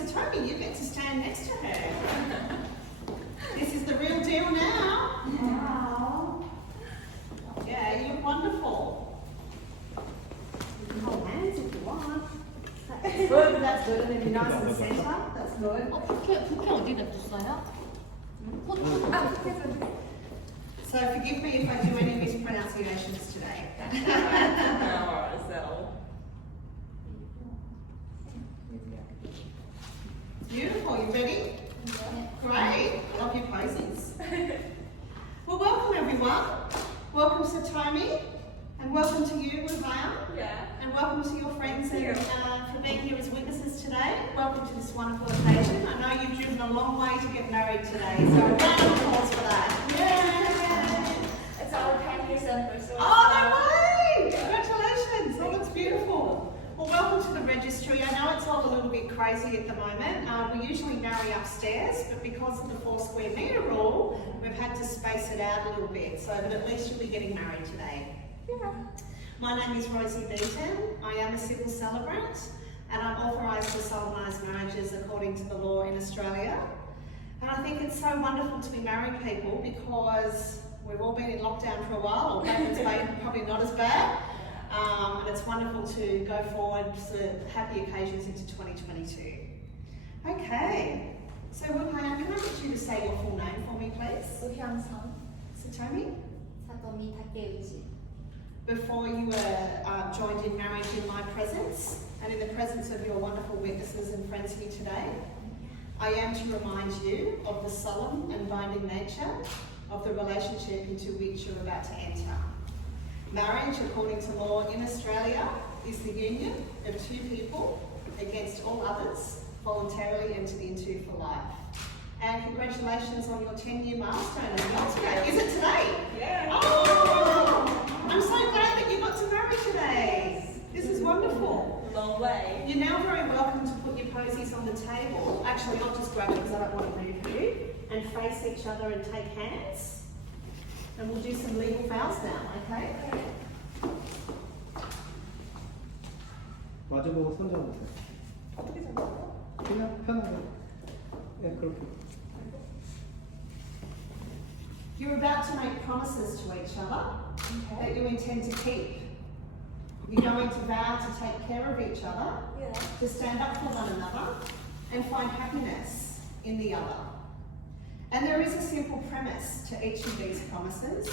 Satomi, you get to stand next to her. This is the real deal now. Wow. Yeah, you look wonderful. You can hold hands if you want. That's good, that's good. And then be nice and centre. That's good. 부케 어디 냅뒀어요? So forgive me if I do any mispronunciations today. Beautiful, you ready? Great, I love your poses. Well, welcome everyone. Welcome Satomi, and welcome to you, Ruhaya. Yeah. And welcome to your friends and for being here as witnesses today. Welcome to this wonderful occasion. I know you've driven a long way to get married today, so a round of applause for that. Yeah. It's our 10 years anniversary. Oh, no way! Congratulations! Oh, that's beautiful. Well, welcome to the registry. I know it's all a little bit crazy at the moment. We usually marry upstairs, but because of the 4 square metre rule, we've had to space it out a little bit. So, but at least you'll be getting married today. Yeah. My name is Rosie Beaton. I am a civil celebrant, and I'm authorised to solemnise marriages according to the law in Australia. And I think it's so wonderful to be married people because we've all been in lockdown for a while, or COVID's probably not as bad. And it's wonderful to go forward to happy occasions into 2022. Okay, so Ruhaya, can I get you to say your full name for me, please? 우현선, Satomi? 사토미 타케우치. Before you were joined in marriage in my presence and in the presence of your wonderful witnesses and friends here today, I am to remind you of the solemn and binding nature of the relationship into which you're about to enter. Marriage, according to law in Australia, is the union of 2 people against all others, voluntarily entered into for life. And congratulations on your 10-year milestone. Is it today? Yeah. Oh, I'm so glad that you got to marry today. This is wonderful. Long way. You're now very welcome to put your posies on the table. Actually, I'll just grab it because I don't want to move you. And face each other and take hands. And we'll do some legal vows now, okay? 마주보고 손 잡으세요. 어떻게 잡아요? 그냥 편하게. 네, 그렇게. You're about to make promises to each other that you intend to keep. You're going to vow to take care of each other, Yeah. to stand up for one another, and find happiness in the other. And there is a simple premise to each of these promises.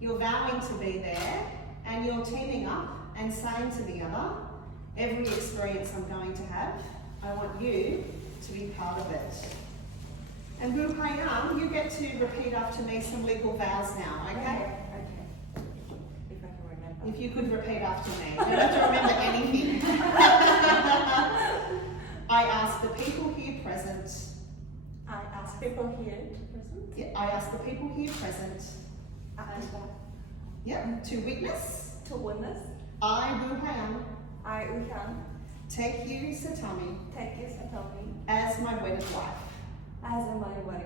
You're vowing to be there, and you're teaming up and saying to the other, every experience I'm going to have, I want you to be part of it. And Ruhaya, you get to repeat after me some legal vows now, okay? Okay. If I can remember. If you could repeat after me. You don't have to remember anything. I ask the people here present. I ask people here to present. Yeah, I ask the people here present. Yep, to witness. To witness. I, Ruhaya, I, Uhan, take you, Satomi, take you, Satomi, as my wedded wife. as my wedding wife.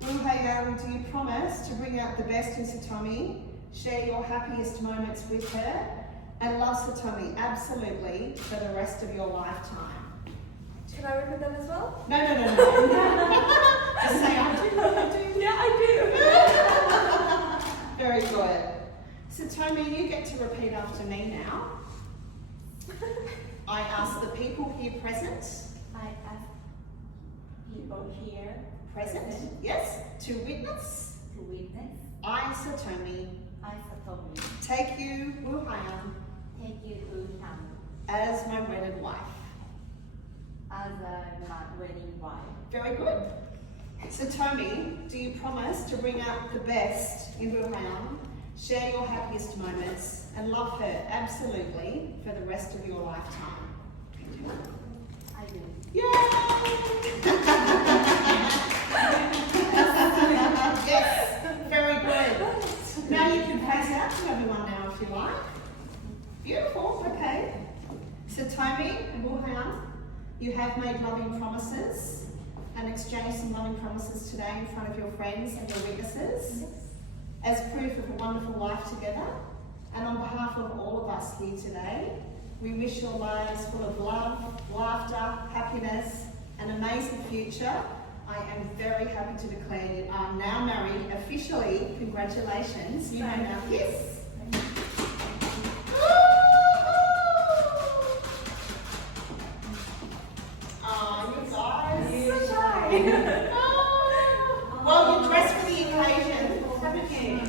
Ruhaya, do you promise to bring out the best in Satomi, share your happiest moments with her, and love Satomi absolutely for the rest of your lifetime? Should I repeat them as well? No. Just say I do. Yeah, I do. Very good. Satomi, you get to repeat after me now. I ask the people here present. I ask people here Present, yes, to witness. to witness. I, Satomi, I, Satomi, take you, Ruhaya, take you to Uhan as my wedded wife. as my wedding wife. Very good. Satomi, do you promise to bring out the best in Ruhaya, share your happiest moments, and love her absolutely for the rest of your lifetime? I do. Yay! Yes, very good. Now you can pass out to everyone now if you like. Beautiful, okay. Satomi and Ruhaya, you have made loving promises and exchanged some loving promises today in front of your friends and your witnesses as proof of a wonderful life together. And on behalf of all of us here today, we wish your lives full of love, laughter, happiness, an amazing future. I am very happy to declare you are now married officially. Congratulations. You may now kiss. Oh, you guys. So shy. Well, you dressed for the occasion, haven't you?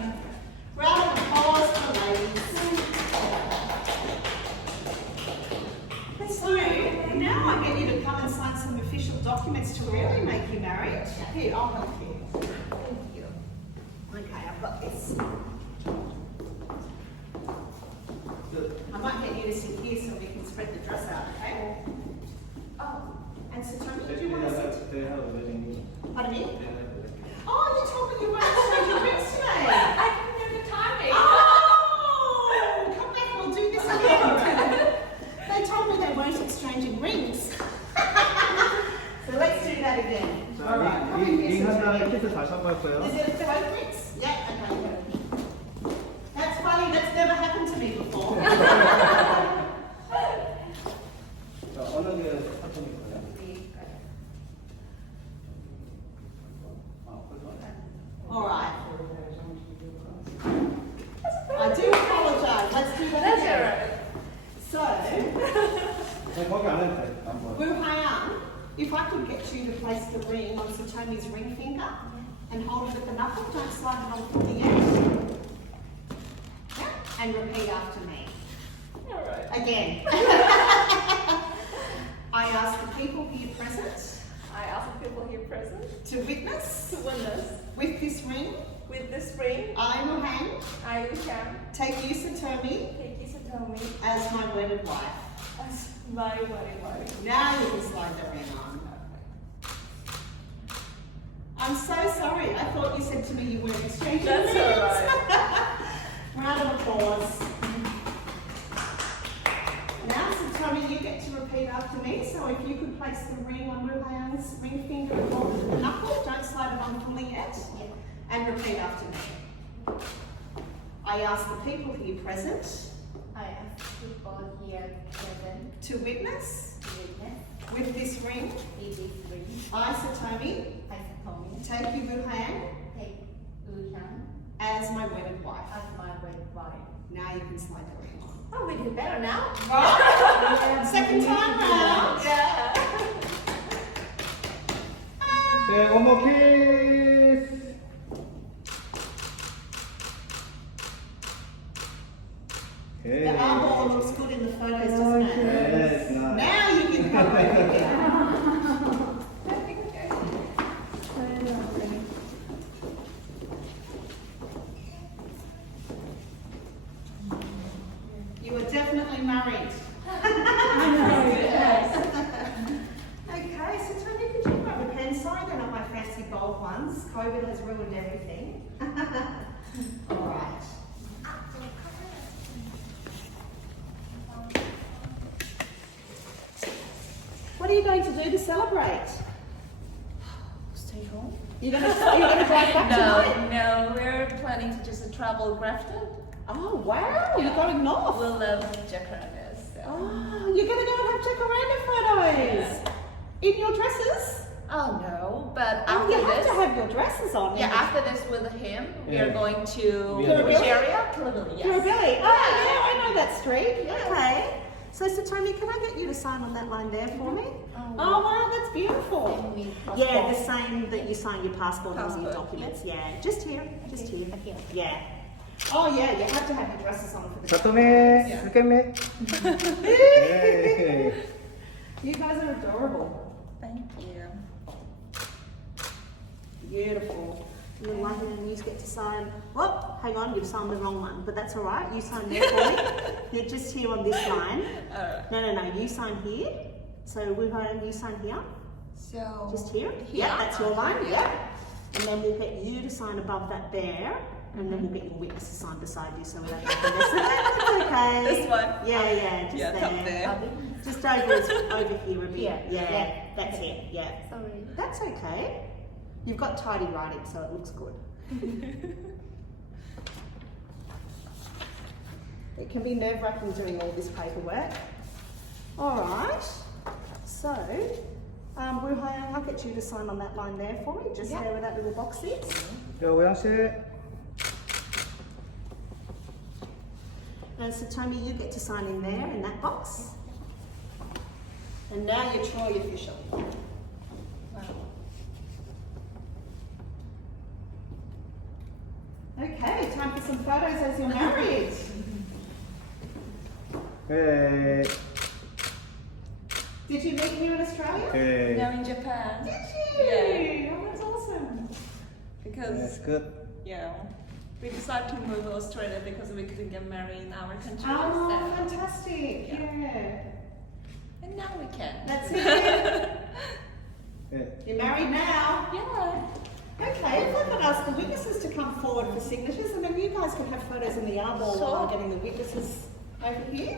Round of applause for ladies. So, now I get you to come and sign some official documents to really make you married. Here, I'll help you. Thank you. Okay, I've got this. I might get you to sit here so we can spread the dress out, okay? Oh, and so Tony, do you want to sit? They have a wedding. Pardon me? They have a wedding. Oh, you told me you weren't exchanging drinks today. I can do the timing. Oh, come back, we'll do this again. They told me they weren't exchanging rings. So let's do that again. All right, come and kiss 링한 us 다음에 again. 키스 다시 한번 할 거예요. Is it both rings? Yeah, okay, good. That's funny, that's never happened to me before. 자, 어느 게 사촌일까요? All right. I do apologise. Let's do that That's again. alright. So, 거기 안 해도 돼. 안 보여. Wu Haiyan, if I could get you to place the ring on Satomi's ring finger and hold it at the knuckle, don't slide it on from the end. Yeah, and repeat after me. Alright. Again. I ask the people here present I ask the people here present to witness to witness with this ring. with this ring. I will hang, I can take you, Satomi, take this and tell me as my wedded wife. as my wedding wife. Now you can slide the ring on. I'm so sorry. I thought you said to me you weren't exchanging That's rings. alright. Round of applause. Now, Satomi, you get to repeat after me. So if you could place the ring on Wu Haiyan's ring finger and hold it at the knuckle, don't slide it on fully yet, and repeat after me. I ask the people here present I ask people here present to witness to witness with this ring. with this ring. I, Satomi, I suppose take you, Wu Haiyan, take Ushan as my wedded wife. as my wedded wife. Now you can slide the ring on. Oh, we did better now. Second time round. Yeah. 네, one more kiss. The eyeball looks good in the photos, doesn't it? Yes, nice. Now you can come over here. You are definitely married. Okay, so Tony, could you grab a pen? Sorry, they're not my fancy gold ones. COVID has ruined everything. All right. What are you going to do to celebrate? Stay home. You're going to drive back tonight? No, we're planning to just travel Grafton. Oh wow, you're going north. We'll love Jacaranda. So. Oh, you're going to go and have Jacaranda photos in your dresses. Oh no, but Oh, after you have this, to have your dresses on. yeah, after this with him, we are Yeah. going to Kirribilli? which area? Kirribilli, yes. Kirribilli. Oh yeah, I know that street. Okay. So Satomi, can I get you to sign on that line there for me? Oh wow, that's beautiful. And with Yeah, the same that you sign your passport and all your Passport. documents. Yeah, just here, just here. here. Yeah. Oh yeah, you have to have your dresses on for the. 사토미, look at me. Hey. You guys are adorable. Thank you. Beautiful. And then one and you get to sign. Oh, hang on, you've signed the wrong one, but that's all right. You sign there for me. You're just here on this line. Alright. No, you sign here. So we've you sign here. So Just here. Here. Yeah, that's your line. Yeah. And then we'll get you to sign above that there. And then we'll get your witness to sign beside you so we don't have to mess it up. It's okay. This one? Yeah, just Yeah, there. top there. Just over here a bit. Here. Yeah, that's it. Yeah. Sorry. That's okay. You've got tidy writing, so it looks good. It can be nerve-wracking doing all this paperwork. All right. So, I'll get you to sign on that line there for me, just there where that little box is. 자, 오영 씨. And so Tommy, you get to sign in there in that box. And now you're Troy official. Okay, time for some photos as you're married. 오케이. Did you meet here in Australia? 오케이. Now in Japan. Did you? Yeah. Oh, that's awesome. Because That's good. yeah, we decided to move to Australia because we couldn't get married in our country. Oh, so- fantastic. Yeah. And now we can. That's it. 네. You're married now. Yeah. Okay, if I could ask the witnesses to come forward for signatures, and then you guys can have photos in the arbor while I'm getting the witnesses over here.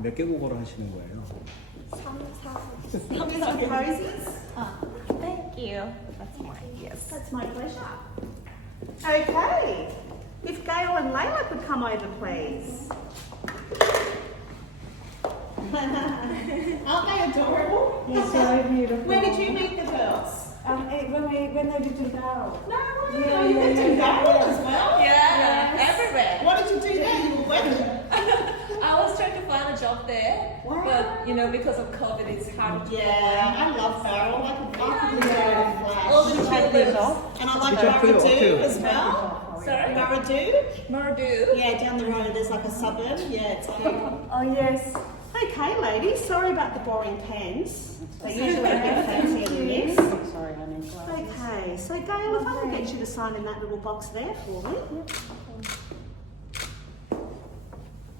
몇 개 국어로 하시는 거예요? Mr. Roses. Thank you. That's mine. Yes. That's my pleasure. Okay. If Gail and Layla could come over, please. Aren't they adorable? Yes, so beautiful. Where did you meet the girls? When they lived in Barrel. No way. You lived in Barrel as well? Yeah. Everywhere. What did you do there? You were working. I was trying to find a job there, but you know because of COVID, it's hard. to Yeah, I love Barrel. I could live there in a flash. All the children. And I like Good job for you, Maradu too. as well. Sorry. Maradu? Mardu. Yeah, down the road there's like a suburb. Yeah, it's cute. Oh, yes. Okay, ladies, sorry about the boring pens. They usually a bit fancier than this. Sorry, honey. Okay, so Gail, if I can get you to sign in that little box there for me.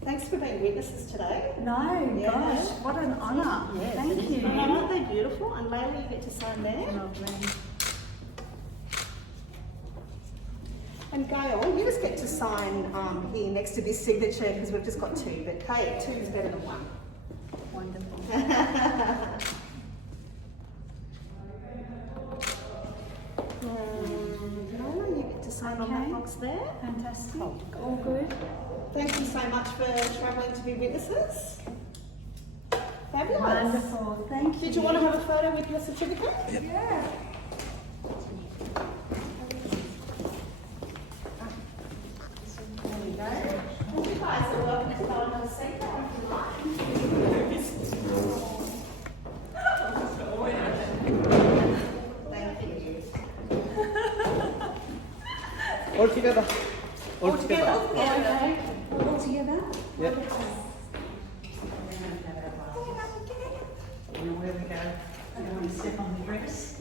Thanks for being witnesses today. No, Yeah. gosh, what an honour. Yes, Thank it is. you. Aren't they beautiful? And Layla, you get to sign there. Lovely. And Gail, you just get to sign here next to this signature because we've just got two, but hey, two is better than one. Wonderful. Layla, you get to sign on that Okay. box there. Fantastic. All good. Thank you so much for travelling to be witnesses. Fabulous. Wonderful. Thank you. Did you want to have a photo with your certificate? Yeah. There we go. And you guys are welcome to go and have a seat there if you like. Thank you. All together. All together. Okay. All together. Yeah. Where we go? I don't want to step on the dress.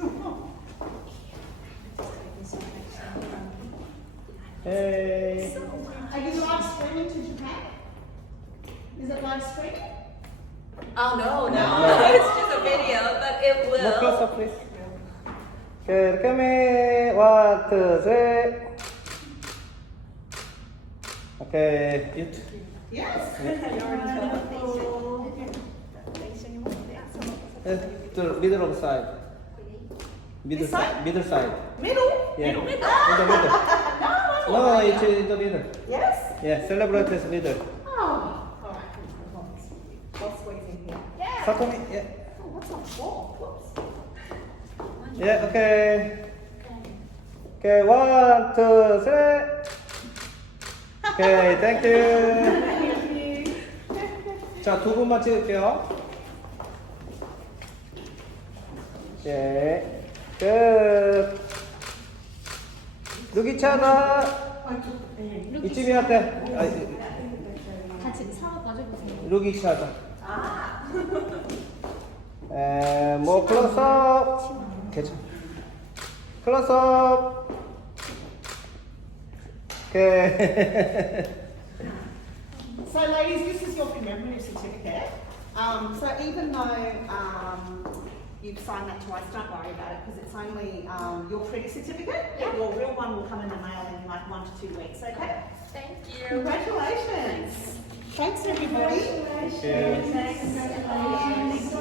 Hey. Are you live streaming to Japan? Is it live streaming? Oh no, it's just a video, but it More will. close up, please. Okay, look at me. 1, 2, 3. Okay, you. Yes. The middle of side. Middle This side? side. Middle side. Middle? Yeah. Middle? In the middle. No, it's in the middle. Yes? Yeah, celebrate as middle. Oh. Alright. I'll squeeze in here. Yeah. Satomi, yeah. Oh, what's on floor? Whoops. Yeah, okay. Okay, 1, 2, 3. Okay, thank you. 자, 두 분만 찍을게요. 예, 끝. 누기차다. 이쯤이야 돼. 같이 차로 빠져보세요. 루기차다. 뭐 클로스업. 괜찮아. 클로스업. 오케이. So, ladies, this is your commemorative certificate. So, even though you've signed that twice, don't worry about it because it's only your pretty certificate. Your real one will come in the mail in like 1 to 2 weeks, okay? Thank you. Congratulations. Thanks, everybody. Thank you. Thanks.